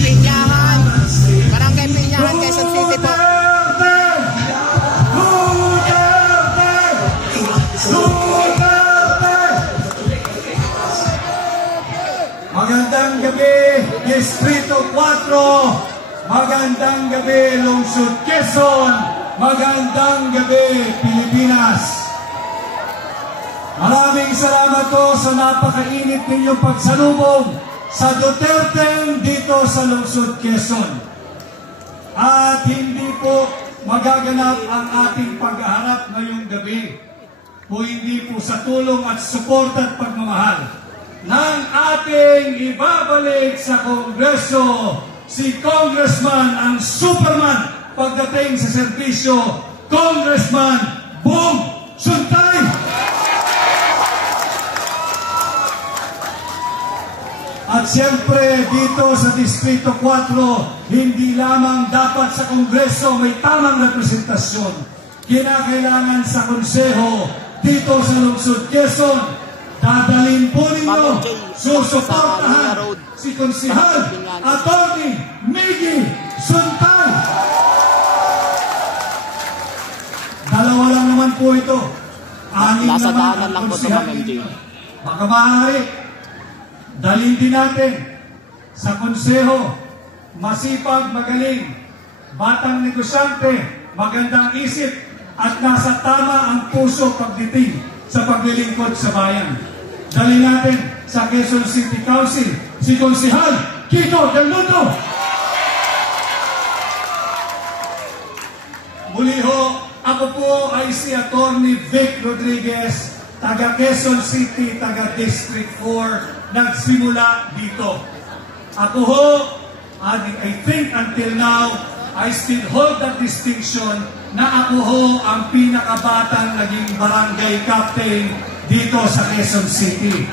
Pinyahan, Barangay Pinyahan, Quezon City po. Magandang gabi, Distrito 4. Magandang gabi, Lungsod Quezon. Magandang gabi, Pilipinas. Maraming salamat po sa napakainit ninyong pagsalubong sa Duterte dito sa Lungsod Quezon. At hindi po magaganap ang ating paghaharap ngayong gabi kung hindi po sa tulong at suporta at pagmamahal ng ating ibabalik sa Kongreso si Congressman, ang Superman pagdating sa serbisyo, Congressman Bong Suntay. At siyempre dito sa Distrito 4, hindi lamang dapat sa Kongreso may tamang representasyon. Kinakailangan sa Konseho dito sa Lungsod Quezon, dadalhin po ninyo, susuportahan si Konsihal Atty. Miggy Suntay. Dalawa lang naman po ito. Anim nasa naman daanan ang lang po ito, Konsihal. Ma'am MJ. Baka maaari, dalhin din natin sa Konseho, masipag, magaling, batang negosyante, magandang isip, at nasa tama ang puso pagdating sa paglilingkod sa bayan. Dalhin natin sa Quezon City Council, si Konsihal Kiko Del Mundo. Muli ho, ako po ay si Atty. Vic Rodriguez, taga Quezon City, taga District 4, nagsimula dito. Ako ho, I think until now, I still hold that distinction na ako ho ang pinakabatang naging barangay captain dito sa Quezon City.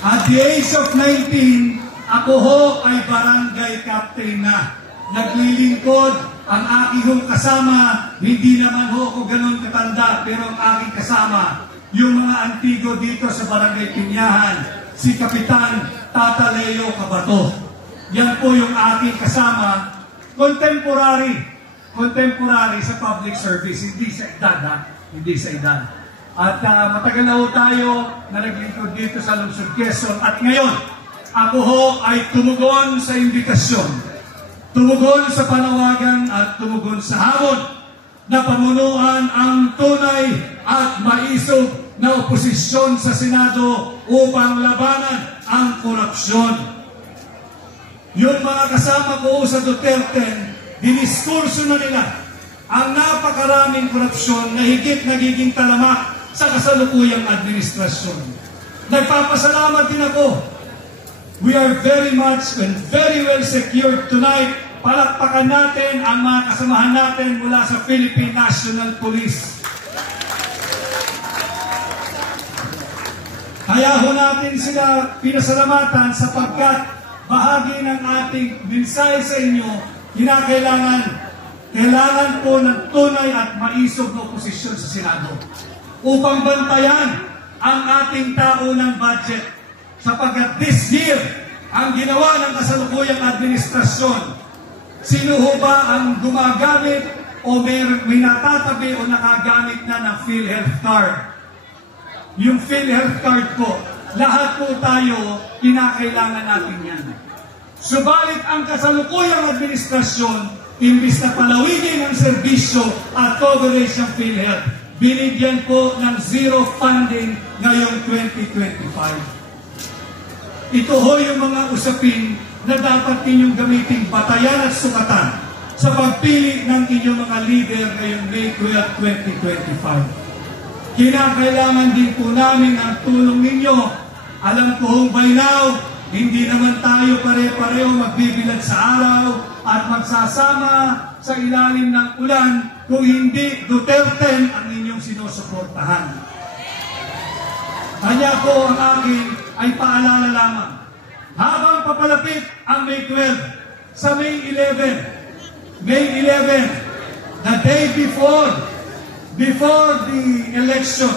At the age of 19, ako ho ay barangay captain na. Naglilingkod ang aking hong kasama, hindi naman ho ako ganun katanda, pero ang aking kasama, yung mga antigo dito sa Barangay Pinyahan, si Kapitan Tata Leo Cabato. Yan po yung aking kasama, contemporary sa public service, hindi sa edad ha, hindi sa edad. At matagal na ho tayo na naglingkod dito sa Lungsod Quezon, at ngayon, ako ho ay tumugon sa imbitasyon, tumugon sa panawagan at tumugon sa hamon na pamunuan ang tunay at maisog na oposisyon sa Senado upang labanan ang korupsyon. Yung mga kasama ko sa Duterte, diniskurso na nila ang napakaraming korupsyon na higit nagiging talamak sa kasalukuyang administrasyon. Nagpapasalamat din ako. We are very much and very well secured tonight. Palakpakan natin ang mga kasamahan natin mula sa Philippine National Police. Kaya ho natin sila pinasalamatan sapagkat bahagi ng ating mensahe sa inyo, kailangan po ng tunay at maisog na oposisyon sa Senado upang bantayan ang ating taunang budget sapagkat this year, ang ginawa ng kasalukuyang administrasyon, sino ho ba ang gumagamit o may natatabi o nakagamit na ng PhilHealth card? Yung PhilHealth card po, lahat po tayo, kinakailangan natin yan. Subalit ang kasalukuyang administrasyon, imbis na palawigin ang serbisyo at coverage ng PhilHealth, binigyan po ng zero funding ngayong 2025. Ito ho yung mga usapin na dapat ninyong gamitin batayan at sukatan sa pagpili ng inyong mga leader ngayong May 12, 2025. Kinakailangan din po namin ang tulong ninyo. Alam ko hong by now, hindi naman tayo pare-pareho magbibilad sa araw at magsasama sa ilalim ng ulan kung hindi Duterte ang inyong sinusuportahan. Kanya po ang akin ay paalala lamang. Habang papalapit ang May 12, sa May 11, the day before the election,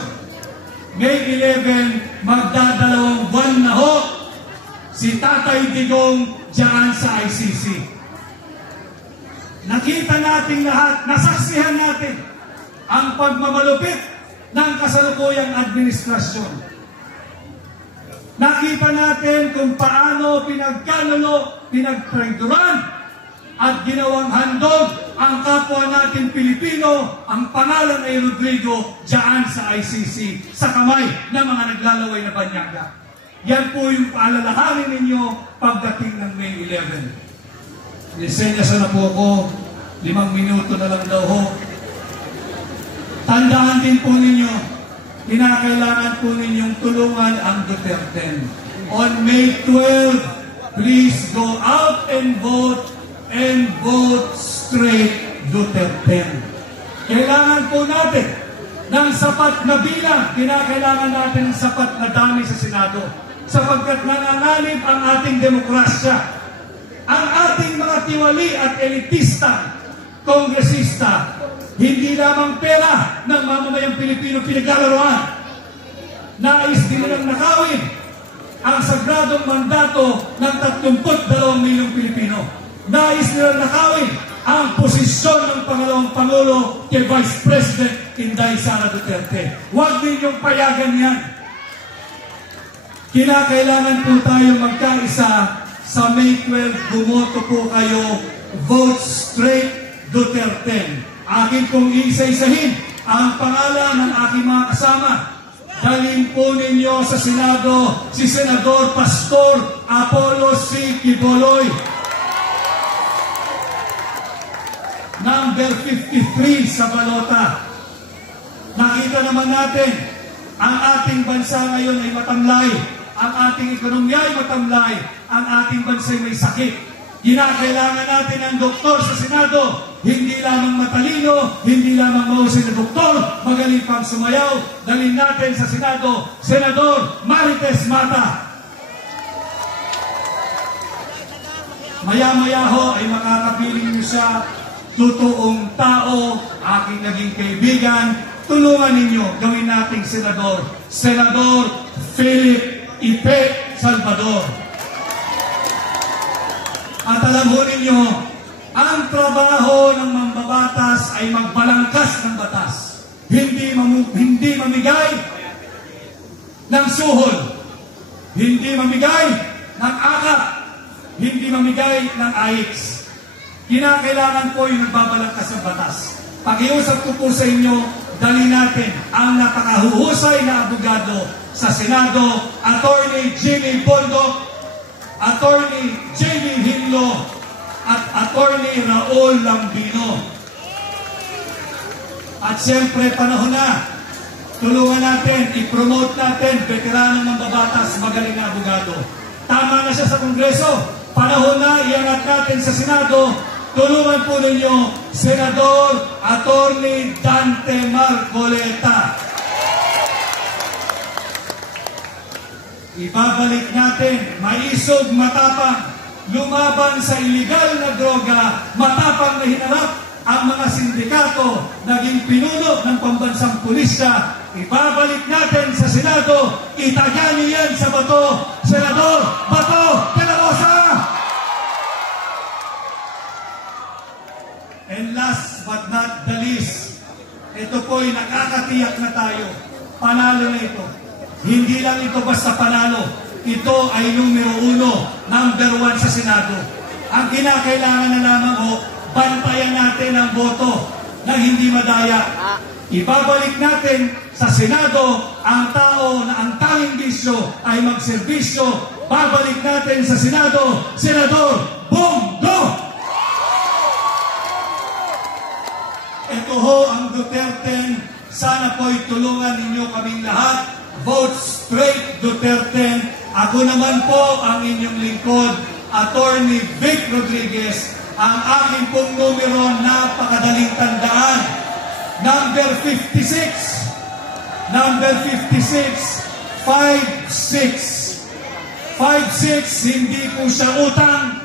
May 11, magdadalawang buwan na ho si Tatay Digong diyan sa ICC. Nakita natin lahat, nasaksihan natin ang pagmamalupit ng kasalukuyang administrasyon. Nakita natin kung paano pinagkanulo, pinagtraidoran at ginawang handog ang kapwa natin Pilipino, ang pangalan ay Rodrigo, diyan sa ICC, sa kamay ng mga naglalaway na banyaga. Yan po yung paalalahanin ninyo pagdating ng May 11. Lisenyasa na po ko, 5 minuto na lang daw ho. Tandaan din po ninyo, kinakailangan po ninyong tulungan ang Duterte. On May 12, please go out and vote straight Duterte. Kailangan po natin ng sapat na bilang, kinakailangan natin ng sapat na dami sa Senado, sapagkat nanganganib ang ating demokrasya. Ang ating mga tiwali at elitista, kongresista, hindi lamang pera ng mamamayang Pilipino pinaglalaroan. Nais din nilang nakawin ang sagradong mandato ng 32 milyong Pilipino. Nais nilang nakawin ang posisyon ng pangalawang Pangulo kay Vice President Inday Sara Duterte. Huwag ninyong payagan yan. Kinakailangan po tayo magkaisa sa May 12, bumoto po kayo, vote straight Duterte. Akin pong isa-isahin ang pangalan ng aking mga kasama. Dalhin po ninyo sa Senado si Senador Pastor Apollo C. Quiboloy. Number 53 sa balota. Nakita naman natin, ang ating bansa ngayon ay matamlay. Ang ating ekonomiya ay matamlay. Ang ating bansa ay may sakit. Kinakailangan natin ang doktor sa Senado. Hindi lamang matalino, hindi lamang mahusay na doktor, magaling pang sumayaw. Dalhin natin sa Senado, Senador Marites Mata. Maya-maya ho ay makakapiling niyo siya, totoong tao, aking naging kaibigan. Tulungan ninyo, gawin nating Senador, Senador Philip Ipe Salvador. At alam ho ninyo, ang trabaho ng mambabatas ay magbalangkas ng batas. Hindi mamigay ng suhol. Hindi mamigay ng akap. Hindi mamigay ng AIX. Kinakailangan po yung nagbabalangkas ng batas. Pakiusap ko po sa inyo, dali natin ang napakahuhusay na abogado sa Senado, Attorney Jimmy Bondok, Attorney Jamie Hinlo, at Attorney Raul Lambino. At siyempre, panahon na, tulungan natin, i-promote natin, veteranong mambabatas, magaling na abogado. Tama na siya sa Kongreso, panahon na, iangat natin sa Senado. Tulungan po ninyo, Senador Attorney Dante Marcoleta. Ibabalik natin, maisog, matapang, lumaban sa iligal na droga, matapang na hinarap ang mga sindikato, naging pinuno ng pambansang pulisya. Ibabalik natin sa Senado, itagyan niyo yan sa Bato, Senador Bato de la Rosa! And last but not the least, ito po'y nakakatiyak na tayo. Panalo na ito. Hindi lang ito basta panalo. Ito ay numero 1, number 1 sa Senado. Ang kinakailangan na lamang ho, bantayan natin ang boto nang hindi madaya. Ibabalik natin sa Senado ang tao na ang tanging bisyo ay magserbisyo. Babalik natin sa Senado, Senador Bongo! Ito ho ang Duterte. Sana po'y tulungan ninyo kaming lahat. Vote straight Duterte. Ako naman po ang inyong lingkod, Attorney Vic Rodriguez. Ang aking pong numero, napakadaling tandaan. Number 56. Number 56. 56. 56, hindi po siya utang.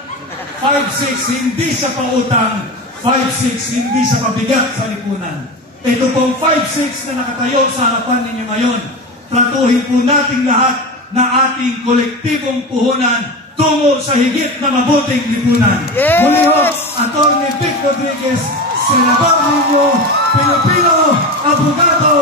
56, hindi siya pautang. 56, hindi siya pabigat sa lipunan. Ito pong 56 na nakatayo sa harapan ninyo ngayon. Tratuhan pasaguhin po nating lahat na ating kolektibong puhunan tungo sa higit na mabuting lipunan. Yes! Muli ho, Atty. Vic Rodriguez, Senador ninyo, Pilipino, abogado,